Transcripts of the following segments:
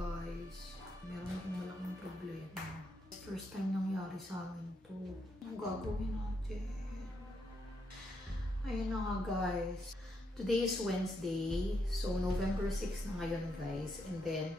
guys. Meron akong malaking problema. First time nangyari sa amin to. Anong gagawin natin? Ayun na nga guys. Today is Wednesday. So November 6 na ngayon guys. And then,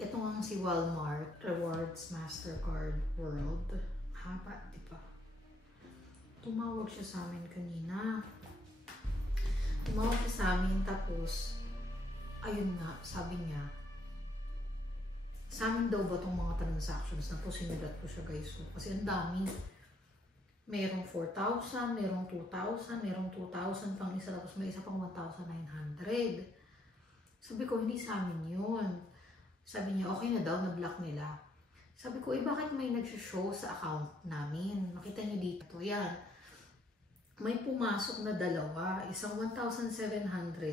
ito nga si Walmart Rewards Mastercard World. Haba, di ba? Tumawag siya sa amin kanina. Tumawag siya sa amin tapos, ayun nga, sabi niya, sa amin daw ba itong mga transactions na po sinulat ko siya guys. So, kasi ang dami. Merong 4,000, merong 2,000, merong 2,000 pang isa, tapos may isa pang 1,900. Sabi ko, hindi sa amin yun. Sabi niya, okay na daw, na-block nila. Sabi ko, bakit may nag-show sa account namin? Makita niyo dito, yan. May pumasok na dalawa, isang 1,700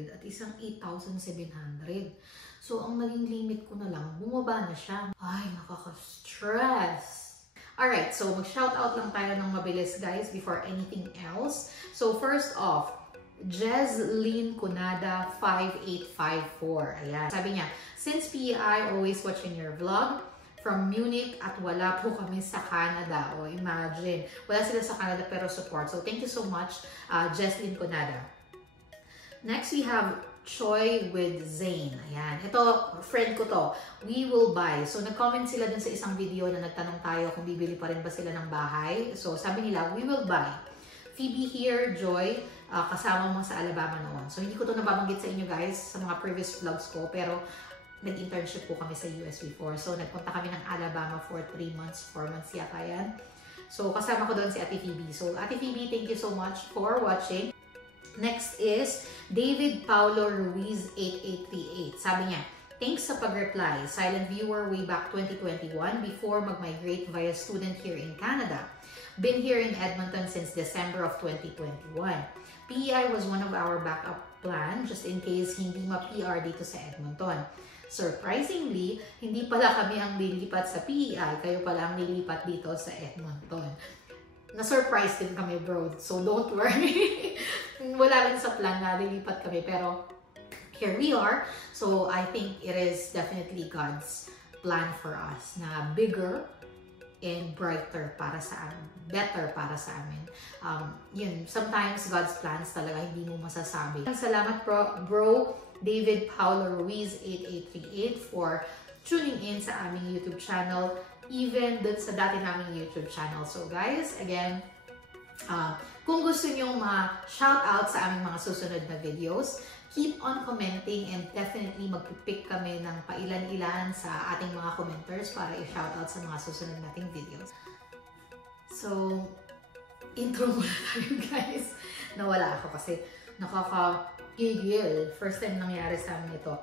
at isang 8,700. So, ang naging limit ko na lang, bumaba na siya. Ay, nakaka-stress. Alright, so mag-shoutout lang tayo ng mabilis guys before anything else. So, first off, Jezlyn Cunada 5854. Ayan. Sabi niya, since PEI, always watching your vlog from Munich at wala po kami sa Canada. O, imagine. Wala sila sa Canada pero support. So, thank you so much, Jezlyn Cunada. Next, we have Choi with Zane. Ayan. Ito, friend ko to. We will buy. So, nag-comment sila dun sa isang video na nagtanong tayo kung bibili pa rin ba sila ng bahay. So, sabi nila, we will buy. Phoebe here, Joy, kasama mo sa Alabama noon. So, hindi ko to nababanggit sa inyo guys sa mga previous vlogs ko. Pero, nag-internship po kami sa US before. So, nagpunta kami ng Alabama for 3 months, 4 months yata yan. So, kasama ko doon si Ate Phoebe. So, Ate Phoebe, thank you so much for watching. Next is David Paulo Ruiz 8838. Sabi niya, thanks sa pag-reply. Silent viewer way back 2021 before mag-migrate via student here in Canada. Been here in Edmonton since December of 2021. PEI was one of our backup plan just in case hindi ma-PR dito sa Edmonton. Surprisingly, hindi pala kami ang lilipat sa PEI, kayo pala ang lilipat dito sa Edmonton. Na-surprise din kami bro, so don't worry. Wala rin sa plan na lilipat kami, pero here we are. So I think it is definitely God's plan for us na bigger and brighter para sa amin, better para sa amin. Yun, sometimes God's plans talaga hindi mo masasabi. Salamat bro David Paulo Ruiz 8838 for tuning in sa aming YouTube channel, even dun sa dati naming YouTube channel. So guys, again, kung gusto nyo ma-shoutout sa aming mga susunod na videos, keep on commenting and definitely magpipick kami ng pailan-ilan sa ating mga commenters para i-shoutout sa mga susunod nating videos. So, intro muna tayo guys. Nawala ako kasi nakaka-gigil. First time nangyari sa amin ito.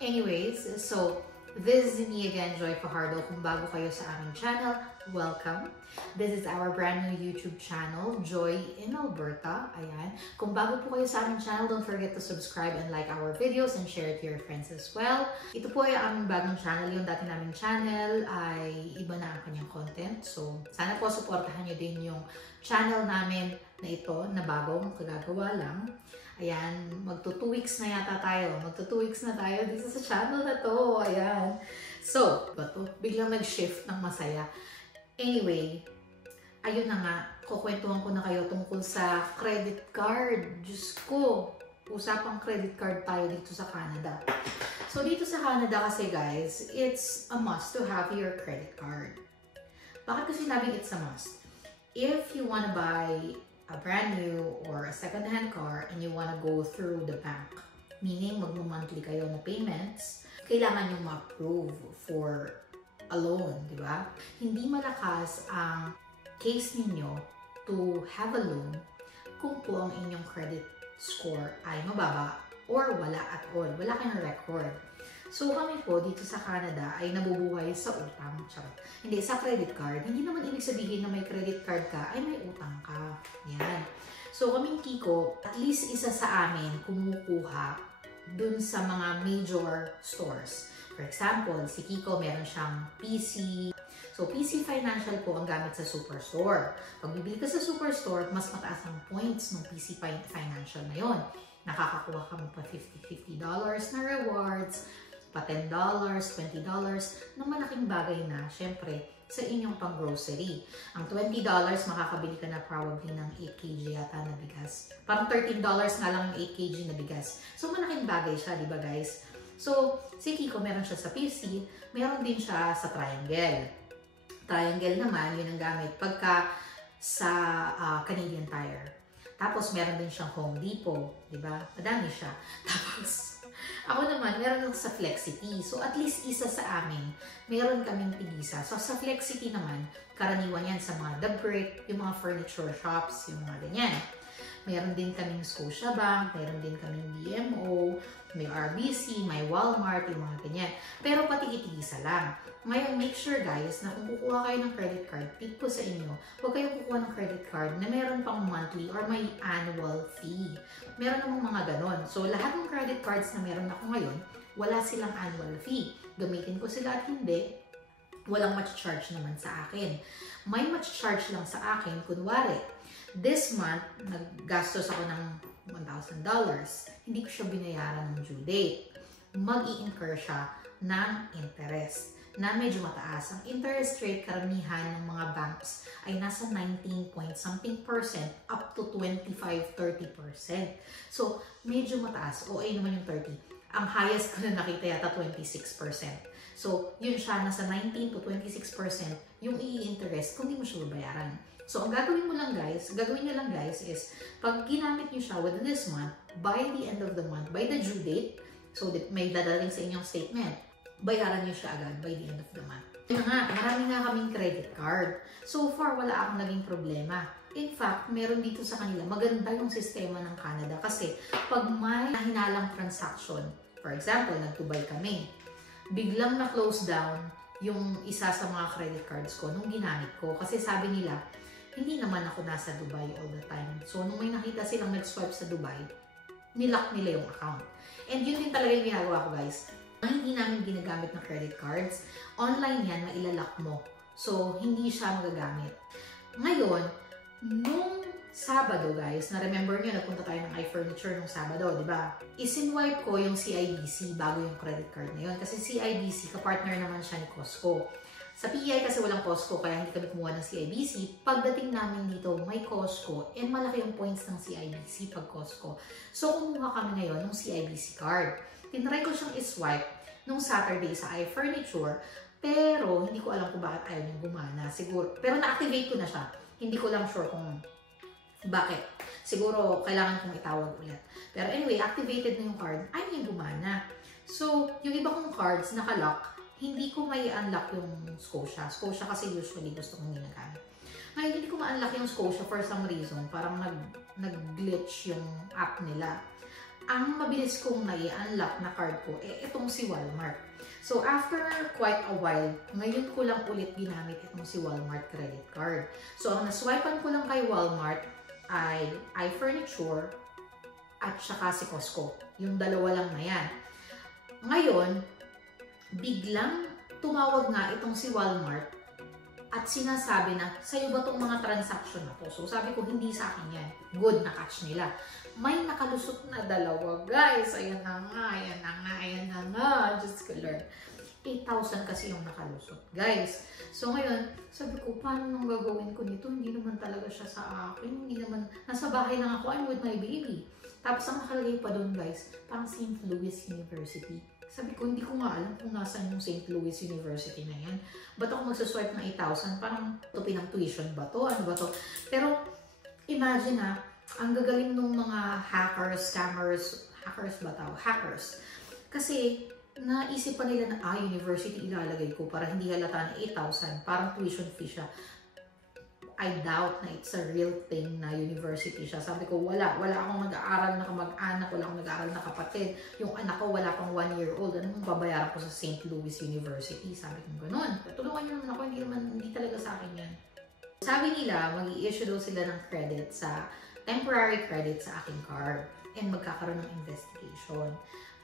Anyways, so, this is me again, Joy Fajardo. Kung bago kayo sa aming channel, welcome. This is our brand new YouTube channel, Joy in Alberta. Ayan. Kung bago po kayo sa aming channel, don't forget to subscribe and like our videos and share it to your friends as well. Ito po ay aming bagong channel. Yung dati naming channel ay iba na ang kanyang content. So, sana po supportahan nyo din yung channel namin na ito, na bagong kagagawa lang. Ayan, magto 2 weeks na yata tayo. Magto 2 weeks na tayo dito sa channel na to. Ayan. So, biglang nag-shift ng masaya. Anyway, ayun na nga. Kukwentuhan ko na kayo tungkol sa credit card. Diyos ko, usapang credit card tayo dito sa Canada. So, dito sa Canada kasi guys, it's a must to have your credit card. Bakit kasi sinabing it's a must? If you wanna buy a brand new or a second-hand car and you wanna go through the bank, meaning magmo-monthly kayo na payments, kailangan nyo ma-approve for a loan, di ba? Hindi malakas ang case ninyo to have a loan kung po ang inyong credit score ay mababa or wala at all. Wala kayong record. So kami po dito sa Canada ay nabubuhay sa utang. Charot. Hindi, sa credit card. Hindi naman ibig sabihin na may credit card ka ay may utang ka. Yan. So kaming Kiko, at least isa sa amin kumukuha dun sa mga major stores. For example, si Kiko meron siyang PC. So, PC Financial po ang gamit sa Superstore. Pag bibili ka sa Superstore, mas mataas ang points ng PC Financial na yon. Nakakakuha ka mo pa $50 na rewards. pa $10, $20 na malaking bagay na, syempre, sa inyong pang-grocery. Ang $20, makakabili ka na probably ng 8 kg yata na bigas. Parang $13 nga lang ng 8 kg na bigas. So, malaking bagay siya, di ba guys? So, si Kiko, meron siya sa PC, meron din siya sa Triangle. Triangle naman, yun ang gamit pagka sa Canadian Tire. Tapos, meron din siyang Home Depot, di ba? Madami siya. Tapos, ako naman, meron sa Flexity. So, at least isa sa amin, meron kaming tigisa. So, sa Flexity naman, karaniwan yan sa mga The Brick, yung mga furniture shops, yung mga ganyan. Meron din kaming Scotiabank, meron din kaming BMO, may RBC, may Walmart, yung mga ganyan. Pero pati itigisa lang. Ngayon, make sure guys na kung kukuha kayo ng credit card, tip ko sa inyo, huwag kayong kukuha ng credit card na meron pang monthly or may annual fee. Meron namang mga ganon. So, lahat ng credit cards na meron ako ngayon, wala silang annual fee. Gamitin ko sila at hindi, walang match-charge naman sa akin. May match-charge lang sa akin, kunwari, this month, naggastos ako ng $1,000. Hindi ko siya binayaran ng due date. Mag-i-incur siya ng interest na medyo mataas. Ang interest rate karamihan ng mga banks ay nasa 19-point-something% up to 25-30%. So, medyo mataas. OA naman yung 30. Ang highest ko na nakita yata 26%. So, yun siya, nasa 19 to 26% yung i-interest kung di mo siya babayaran. So, ang gagawin mo lang guys, gagawin niyo lang guys is, pag ginamit niyo siya within this month, by the end of the month, by the due date, so that may dadaling sa inyong statement, bayaran niyo siya agad by the end of the month. Yun nga, marami nga kaming credit card. So far, wala akong naging problema. In fact, meron dito sa kanila, maganda yung sistema ng Canada kasi pag may hinalang transaction, for example, nag-Dubai kami, biglang na-close down yung isa sa mga credit cards ko nung ginamit ko. Kasi sabi nila, hindi naman ako nasa Dubai all the time. So, nung may nakita silang nag-swipe sa Dubai, nilock nila yung account. And yun din talaga yung ginagawa ko guys. Hindi namin ginagamit ng credit cards. Online yan, mailalock mo. So, hindi siya magagamit. Ngayon, nung Sabado guys, na-remember nyo, nagpunta tayo ng iFurniture nung Sabado, di ba? Isinwipe ko yung CIBC bago yung credit card na yun. Kasi CIBC, kapartner naman siya ni Costco. Sa PEI kasi walang Costco, kaya hindi kami kumuha ng CIBC. Pagdating namin dito, may Costco, and malaki yung points ng CIBC pag Costco. So, kumuha kami ngayon ng CIBC card. Tinry ko siyang iswipe nung Saturday sa iFurniture, pero hindi ko alam kung bakit ayaw niyang gumana. Siguro, pero na-activate ko na siya. Hindi ko lang sure kung bakit. Siguro, kailangan kong itawag ulit. Pero anyway, activated na yung card, ayaw niyang gumana. So, yung iba kong cards nakalock, hindi ko may unlock yung Scotia. Scotia kasi usually gusto kong ginagamit. Ngayon, hindi ko ma-unlock yung Scotia for some reason. Parang nag-glitch yung app nila. Ang mabilis kong nai-unlock na card ko, itong si Walmart. So, after quite a while, ngayon ko lang ulit ginamit itong si Walmart credit card. So, ang naswipean ko lang kay Walmart ay iFurniture at saka si Costco. Yung dalawa lang na yan. Ngayon, biglang tumawag nga itong si Walmart at sinasabi na, sa'yo ba itong mga transaction na to? So, sabi ko, hindi sa akin yan. Good na catch nila. May nakalusot na dalawa, guys. Ayan na nga, ayan na nga, ayan na nga. Just ko learn. 8,000 kasi yung nakalusot, guys. So, ngayon, sabi ko, paano nang gagawin ko nito? Hindi naman talaga siya sa akin. Hindi naman, nasa bahay lang ako, I'm with my baby. Tapos, ang nakalagay pa doon, guys, parang St. Louis University. Sabi ko, hindi ko nga alam kung nasaan yung St. Louis University na yan. Ba't ako magsaswipe ng 8,000? Parang ito pinang tuition ba to? Ano ba to? Pero, imagine ha, ang gagaling ng mga hackers, scammers, hackers ba tao? Hackers. Kasi, naisip pa nila na, university ilalagay ko para hindi halata na 8,000. Parang tuition fee siya. I doubt na it's a real thing na university siya. Sabi ko, wala akong nag-aaral na kamag-anak, wala akong nag-aaral na kapatid. Yung anak ko, wala pang 1 year old. Ano mong babayaran ko sa St. Louis University? Sabi ko, ganun. Tulungan niyo naman ako, hindi talaga sa akin yan. Sabi nila, mag-i-issue daw sila ng credit sa, temporary credit sa aking card. And magkakaroon ng investigation.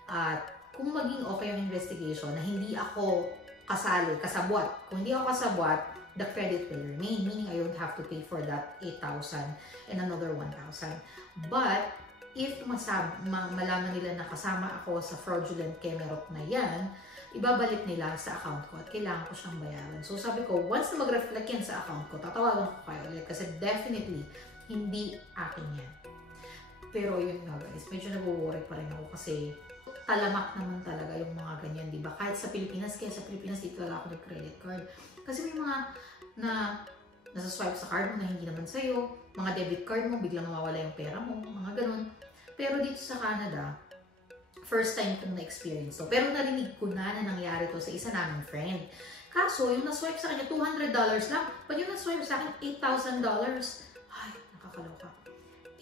At kung maging okay yung investigation na hindi ako kasabwat. Kung hindi ako kasabwat, the credit will remain, meaning I don't have to pay for that 8,000 and another 1,000. But, if malaman nila na kasama ako sa fraudulent Kemerot na yan, ibabalik nila sa account ko at kailangan ko siyang bayaran. So sabi ko, once na mag-reflect yan sa account ko, tatawagan ko kayo ulit kasi definitely hindi akin yan. Pero yun nga guys, medyo nag-worry pa rin ako kasi talamak naman talaga yung mga ganyan, di ba? Kahit sa Pilipinas, kaya sa Pilipinas dito talaga ako nag-credit card. Kasi may mga nasa swipe sa card mo na hindi naman sa'yo, mga debit card mo, biglang mawawala yung pera mo, mga ganun. Pero dito sa Canada, first time kong na-experience to. Pero narinig ko na nangyari to sa isa naming friend. Kaso, yung na-swipe sa kanya, $200 lang. Pag yung na-swipe sa akin, $8,000. Ay, nakakaloka.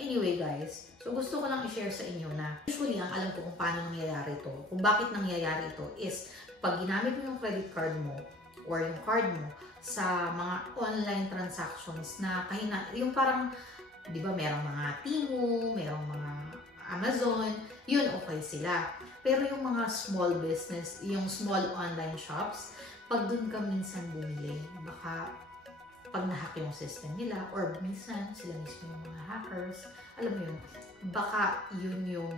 Anyway guys, so gusto ko lang i-share sa inyo na usually ang alam ko kung paano nangyayari ito, kung bakit nangyayari ito is pag ginamit mo yung credit card mo or yung card mo sa mga online transactions na yung parang, di ba, merong mga Temu, merong mga Amazon, yun okay sila. Pero yung mga small business, yung small online shops, pag dun ka minsan bumili, baka pag nahack yung system nila, or minsan sila mismo yung mga hackers, alam mo yun, baka yun yung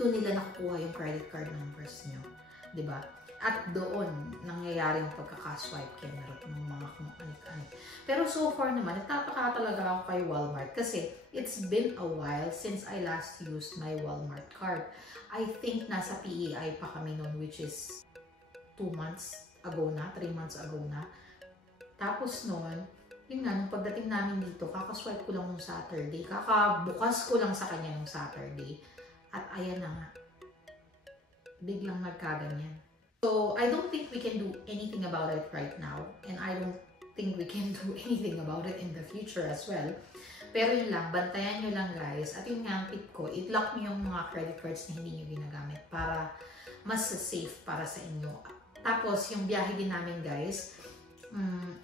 doon nila nakukuha yung credit card numbers nyo. Diba? At doon, nangyayari yung pagkakaswipe Kemerot ng mga kung anik-anik. Pero so far naman, nagtataka talaga ako kay Walmart kasi it's been a while since I last used my Walmart card. I think nasa PEI pa kami noon, which is 2 months ago na, 3 months ago na. Tapos noon, yun nga, nung pagdating namin dito, kakaswipe ko lang nung Saturday. Kakabukas ko lang sa kanya nung Saturday. At ayan na nga, biglang nagkaganyan. So, I don't think we can do anything about it right now. And I don't think we can do anything about it in the future as well. Pero yun lang, bantayan nyo lang guys. At yung nga tip ko, i-lock nyo yung mga credit cards na hindi nyo ginagamit para mas safe para sa inyo. Tapos, yung biyahe din namin guys,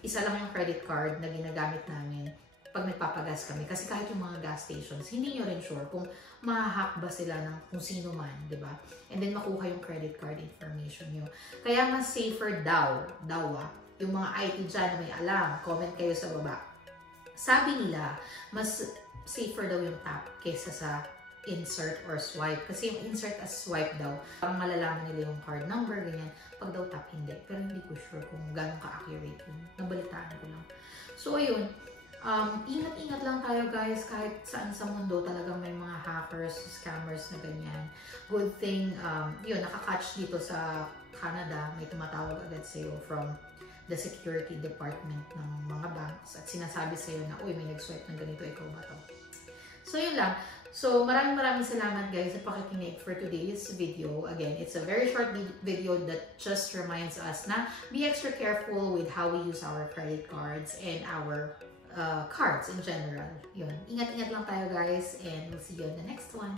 isa lang yung credit card na ginagamit namin pag nagpapagas kami. Kasi kahit yung mga gas stations, hindi nyo rin sure kung ma-hack ba sila ng kung sino man, di ba? And then makuha yung credit card information nyo. Kaya mas safer yung mga IT dyan na may alam, comment kayo sa baba. Sabi nila, mas safer daw yung tap kesa sa insert or swipe. Kasi yung insert as swipe daw, parang malalaman nila yung card number, ganyan. Pag daw tap, hindi. Pero hindi ko sure kung gano'ng ka-accurate yun. Nabalitaan ko lang. So, ayun. Ingat-ingat lang tayo guys, kahit saan sa mundo talagang may mga hackers, scammers na ganyan. Good thing, yun, nakakatch dito sa Canada, may tumatawag agad sa'yo from the security department ng mga banks at sinasabi sa'yo na, uy, may nag-swipe ng ganito, ikaw ba to? So, yun lang. So, maraming salamat guys sa pakikinig for today's video. Again, it's a very short video that just reminds us na be extra careful with how we use our credit cards and our cards in general. Yun. Ingat-ingat lang tayo guys and we'll see you on the next one.